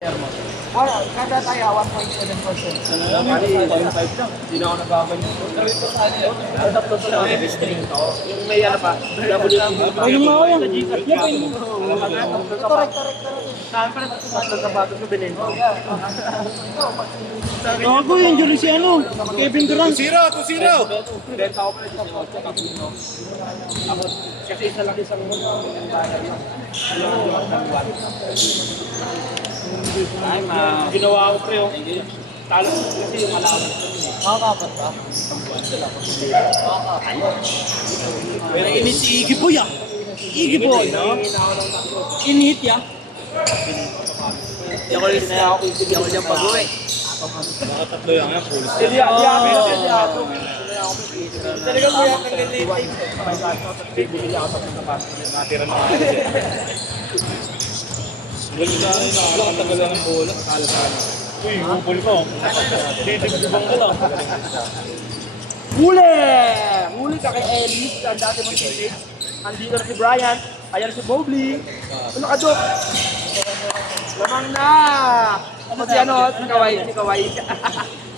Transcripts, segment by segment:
Kada tayo, 1.7%. Ano lang, 1.5 lang. Hindi na ako nagbabanyo. Yung may ano pa, Painom mo ako yan. Painom mo. saan pa na tatlo sapatos ko binili? Ako yung jury si ano, Kevin Durant. 2-0! Benta ko pa rin sa kotse, kapino. Kasi isa lang isang bayan yun. Ginawa ko pre, oh. Talo kasi yung alaman ko. Makakapat ba? Pero ini si Iggy Boy ah. Iggy Boy, no? Inhit ya. Hindi ako dyan pag-uwi. Tatlo yan, full. Talaga mo yan ng ganito. Bumili ako sa sapatos. Natira na ako. Wala na rin na. Wala katagal ng bola. Kala-kala. Uy, hupol ko. Titig-tibang ko lang. Huli! Huli ka kay Ellis, ang dati mong teammate. Andito na si Brian. Ayan si Mobley. Ano ka, Dok? Lamang na! Ako si ano, si Kawai. Si Kawai.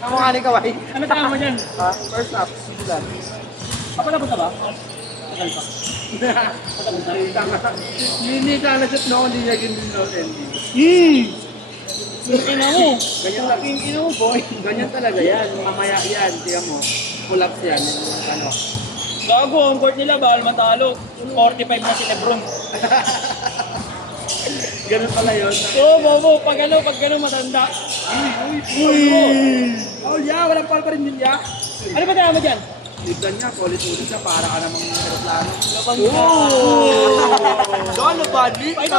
Ang mukha ni Kawai. Ano tama mo dyan? Ha? First up. Sige lang. Ako na ba? Hindi sana siya no, hindi niya ginagawa ending. Ina mo. Ganyan lang. Ina mo, boy. Ganyan talaga yan. Mamaya yan. Tiyan mo. Collapse yan. Yung ano. Gago, ang court nila bawal matalo. 45 na si Lebron. Ganun pala yun. Oo, bobo. Pag ano matanda. Oh, yeah. Walang pal pa rin yun, yeah. Ano ba tama mo dyan? Tignan niya, ulit-ulit siya para ka namang aeroplano. Ano ba? Ito,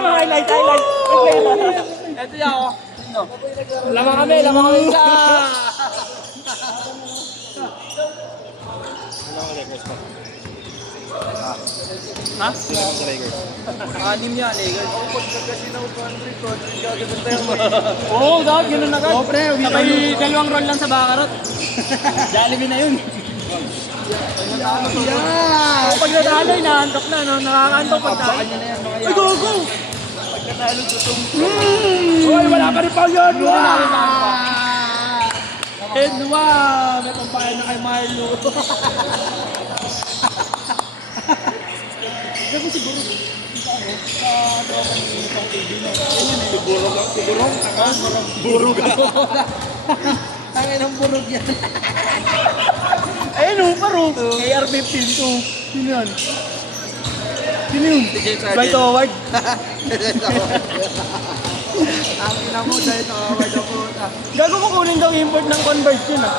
highlight. Ito yan, oh. Lamang kami siya. Ha? Anim yan, Lakers. Oh, pag kasi na country, gagawin tayo. Oo, dahil gano'n na Oh, pre, Sabay dalawang roll lang sa Bacarot. Jollibee na yun. Yeah! Pag natalo, inaantok na, no? Nakakaantok pag tayo. Papakan niya na yan, mga Ay, yan. gogo! Pagkatalo, tutong. Uy, wala pa rin pa yun! And wow! May pampayan na kay Marlo. Gago siguro. Burog. Tangay ng burog yan. Ayun, oh, paro. AR-15 to. Sino yan? Sino yun? Dwight Howard. Ang ina mo, dahil nakawad ako. Gago ko kunin daw import ng Converse yun ah.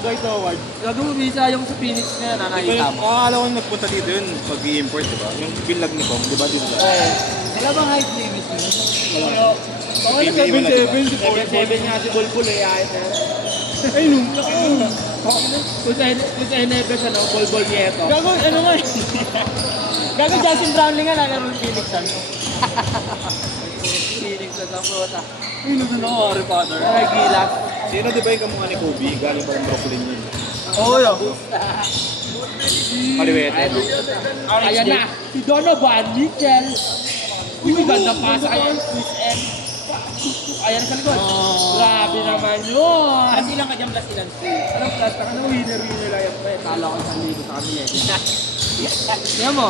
Dwight Howard. Gagawin visa yung sa Phoenix na yan, nakakita mo. Akala ko nagpunta dito yun pag i-import, di ba? Yung bilag ni Kong, di ba? Dito ba? Wala bang height limit yun? Okay, Hindi, wala, diba? 7 nga si Bulbul eh, ayos na yan. ayun, Kung sa NFS, ano, Bulbul Nieto. gago, ano nga eh. Gago Justin Brownlee nga nalaro ng Phoenix Sun. Phoenix na sa puta. Ayun, ano na, Harry Potter. Ay, gilak. Sino di ba yung kamukha ni Kobe? Galing pa ng Brooklyn yun. Oo, yun. Kaliwete, no? Ayan na, si Donovan Mitchell. Uy, may ganda pa sa kanya. Swiss M. Ayan sa likod. Grabe naman yun. Plus ilang ka dyan, plus ilang. Anong plus? Ano winner lang yan pa eh. Talo ko sa libo sa kami eh. Tingnan mo.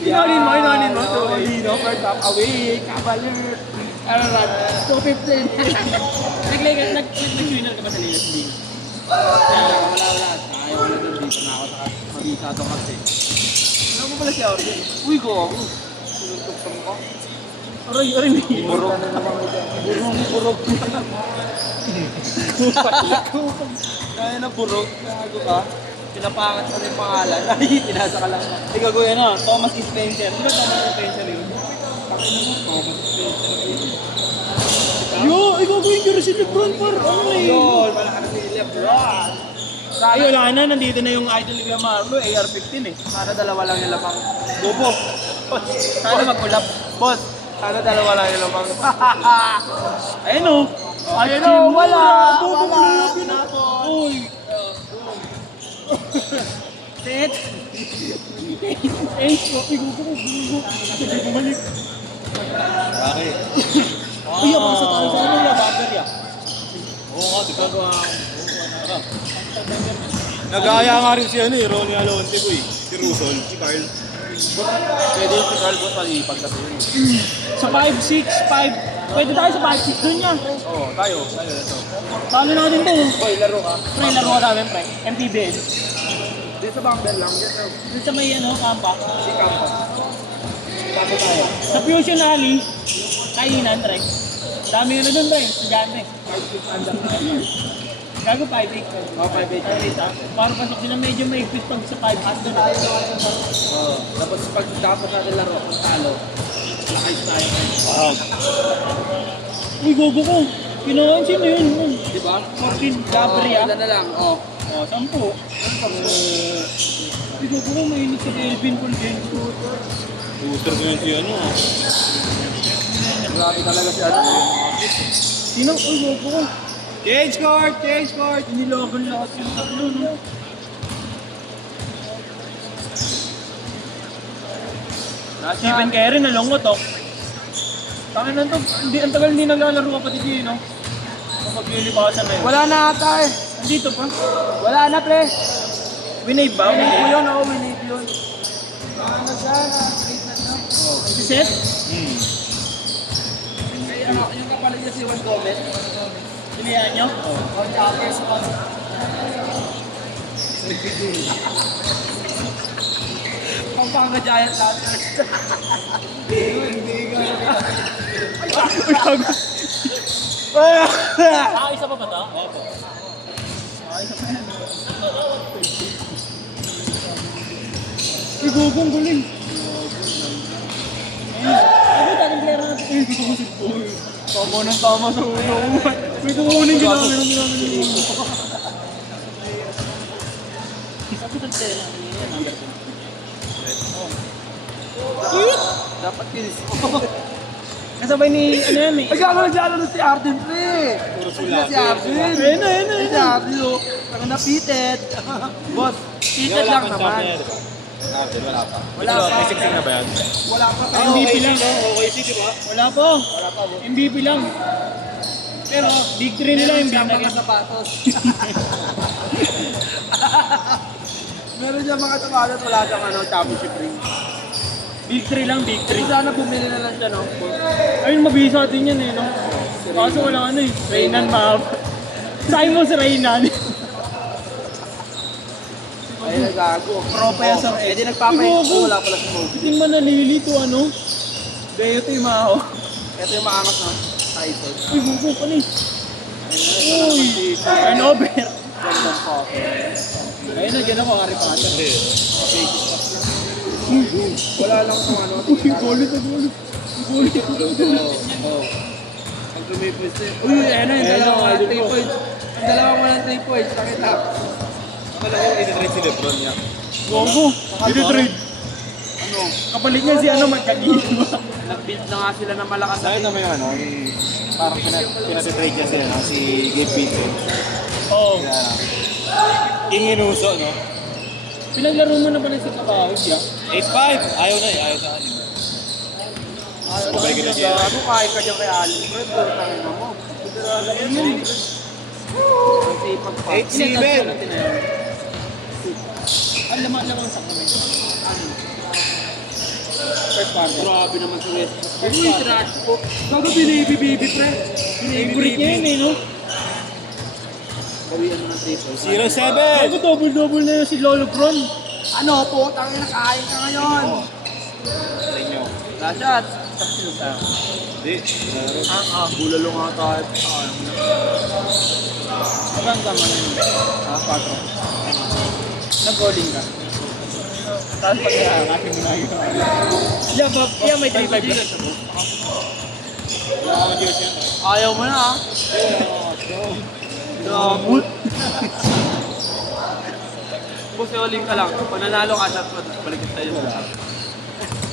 Inonin mo. Solino, first half away. Cavalier. Ano run? 215. Nag-winner ka ba sa Lakers League? Wala. Ayaw wala doon dito na ako sa mabisado kasi. Ano mo pala siya? Uy, go ako. Sinuntok ko. Aray, Burog. Burog. Kaya na burog. Gago ka. Pinapangat sa yung pangalan. Ay, pinasa ka lang. Ikaw ko yan ah, Thomas E. Spencer. Di ba Thomas E. Spencer yun? Yo, ikaw ko yung jersey ni Lebron par. Ano na yun? Yun, wala ka na si Lebron. Ay, wala na. Nandito na yung idol ni Marlo, AR-15 eh. Sana dalawa lang yung lamang. Bobo. Sana mag-collab. Boss, sana dalawa lang yung lamang. Ayun o. Ayun o, wala. Bobo Wala. collab yun ah. Uy. Set. Eh, ikaw ko. Bumalik. Bakit? Uy, masa tayo sa ano yung bagger ya. Oo nga, di ba? Nag-aaya nga rin si ano eh, Ronnie Alonte ko eh. Si Rusol, si Carl. Pwede yung si Carl Boss malipag kasi yun. Sa 5'6", 5... Pwede tayo sa 5'6 dun yan. Oo, tayo ito. Talo natin to. Hoy, laro ka. Pre, laro ka namin, pre. MPBL. Dito sa bumper lang, dito. Dun sa may ano, kampa. Si Campo. Tapo tayo. Sa Fusion Alley, kainan, pre. Dami na dun, pre. Estudyante. 5-6 under. Gago 5'8". Oh, 5-8. Para pasok sila medyo maigpit pag sa 5'6 dun. Oo. Tapos pag natin laro, kung talo, lakay tayo. Uy, gogo ko. Kinain sino yun? Di ba? 14 Gabriel. Ilan na lang, oh. Oh, 10. Uy, gogo ko. Mainit sa Kelvin Fulgencio. Shooter ko yun si ano. Grabe talaga si ano. Sino? Uy, gogo ko. Change court! Change court! Inilagan lahat yung tatlo, no? Stephen Curry, nalungot, oh. Tangin na to, hindi, ang tagal hindi naglalaro kapatid yun, no? Maglilibasan na yun. Wala na ata eh. Andito pa. Wala na, pre. Winave ba? Winip Winave. yun, oh, winip yun. Ano siya? Si Seth? May ano, yung kapalit niya si Juan Gomez. Pilihan nyo? Pampanga Giant lahat. Ah, isa pa ba ito? Opo. Uy, gugong guling. Ano dating player natin? Uy, gusto ko si Paul. Tama ng tama sa ulo. Uy, kukunin ginamit ng ginamit ng ulo. Sabi ng player natin yun, number 2. Dapat kinis. Kasabay ni, ano yan eh. Ay, gago naglalaro na si Arden, pre. Puro Ay, sulat. si Arden. Ayun na, ayun na, Ay, ayun si na. Arden, oh. Saka napited. Boss, pited lang naman. Wala pa. Wala pa. May siksik na ba yan? Wala pa, pre. MVP lang. Okay, sige ba? Wala po. MVP lang. Pero, big 3 nila yung Meron binagay. mga sapatos. Meron siya mga tabalat, wala siyang ano, championship ring. Big 3 lang, big 3. Sana bumili na lang siya, no? Ayun, mabisa din yan eh, no? Kaso wala ano eh. Reynan mahaba. Sabi mo si Reynan. Ay, nagago. Professor Eh, Ed. di nagpapahinga. Gogo. Wala pala si Mo. Hindi man nalilito ano? Gayo ito yung maho. Ito yung maangas na title. Uy, gugo pa ni. Uy, turnover. Gandang coffee. Ayun na, dyan ako, Harry Potter. Wala lang kung ano. Uy, gulit na gulit. Gulit. Pag lumipis eh. Uy, ayun na yung dalawa Ayun, walang idol 3 ko. points. Ang dalawa walang 3 points. Nakita. Akala ko ititrade si Lebron niya. Gogo. Trade. Ano? Kapalit niya si ano, magkagima. Nag-build na nga sila ng malakas Sa'yo naman yung ano, parang pinatitrade niya sila, no? Si Gabe Pinto. Oo. Kaya, King Inuso, no? Pinaglaro mo na ba na si Kabahog, ya? 8-5! Ayaw na eh, ayaw sa akin. Sabay ka na dyan. Ano kain ka dyan kay Alin? Pre, puro tangin na mo. Ang sipag pa. 8-7! Ang lamang sa kami. First quarter. Grabe naman si West. Uy, trash po. Gago binibi-bibi, pre. Favorite niya yun eh, no? Bawian mo ng 3 points. 0-7! Ako double-double na yun si Lolo Bron. Ano po? Tangin na kain ka ngayon. Sa inyo. Last shot. Hindi. Bulalo nga tayo. Hanggang tama na yun. 4. Nag-golling ka. Tapos pag nakakasing mo na yun. Yeah, may 3-5 na. Wala akong jersey yan. Ayaw mo na ah. Damot. Busi uling ka lang. Kung nanalo ka, shot mo. Balikin tayo.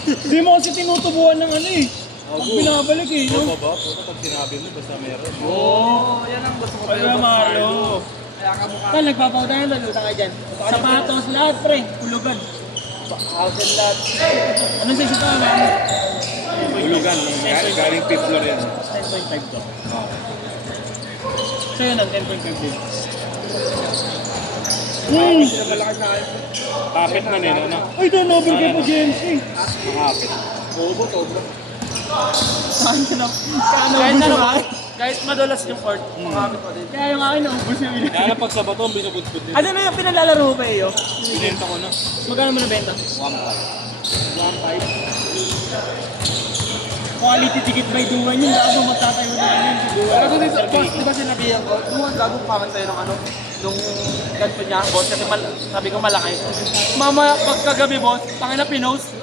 Hindi mo kasi tinutubuan ng ano eh. Pag binabalik eh, no? Ano ba? Puto pag sinabi mo, basta meron. Oo, yan ang gusto ko. Kaya Mario. Kaya ka mukha. Tal, nagpapaw tayo, laluta ka dyan. Sapatos, lahat pre, hulugan. Hazelnut. Anong size ito? Ma'am? Hulugan. Galing 5th floor yan. 10.5 to. So yun ang 10.5 din. Sila malaki sa akin. Kapit man eh, no? Ay, ito, novel kayo po, James. Kapit. Bobo, sobra. Saan ka na? Kahit ano ba? Kahit madulas yung court, makakapit pa din. Kaya yung akin, naubos yung bilis. Kaya pag sa bato, binubudbud din. Ano na yung pinalalaro mo pa iyo? Binenta ko na. Magkano mo nabenta? 1.5. Quality ticket by Duwan yun. Gago magtatayo naman yun. Si Duwan. Pero dito, boss, di ba sinabihan ko, duwan gagong paman tayo ng ano, nung ganito niya, boss, kasi sabi ko malaki. Mama, pagkagabi, boss, tangina pinost.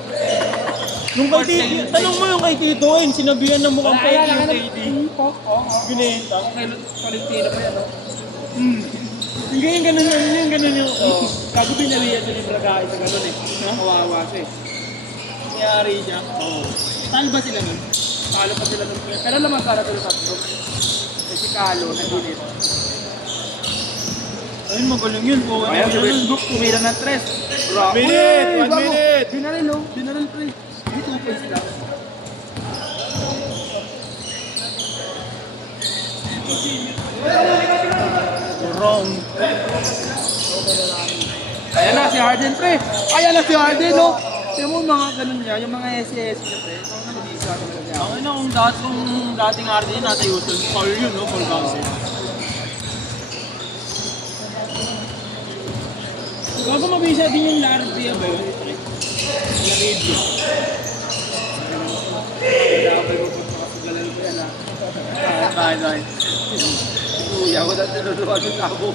Nung kay Tito, tanong mo yung kay Tito, sinabihan ng mukhang peke yung KD. Binenta. Valentino pa yan, no? Yung ganun yung ganun yung... Gago binawian sa libra guys sa ganun eh. Kawawa siya eh. Nangyari siya. Saan ba sila nun? Kalo pa sila ng pero naman sana tuloy tatlo. Eh si Kalo, nag-init. Ayun, magaling yun po. Ayan, si Westbrook, tumira ng 3. Minute! 1 minute! Binaril, oh. Binaril, pre. Hindi 2 points lang. Wrong. Ayan na, si Harden, pre. Ayan na si Harden, no? Tignan mo yung mga ganun niya, yung mga SES niya, pre. Ito na mag-iisa talaga. Ang ina, kung dating RD natayutan, foul yun, no? Foul bounce. Bago mabisa din yung Larry ba yun? Larry. Bye. Kuya, wala tinuduwa ng tabo.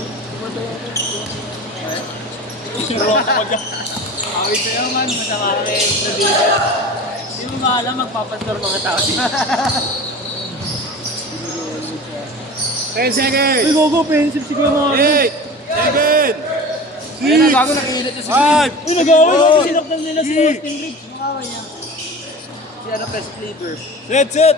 Wrong ako dyan. Awit sa'yo man, masama kami. Hindi mo ba alam, magpapastor mga tao. 10 seconds! Uy, gogo, pensive siguro mga... 8! 7! Ayan na, gago, nakiinit na si 5! Uy, nag-away kasi sinaktan nila si Austin Reeves. Nakaway niya. Si ano, press cleaver. Set!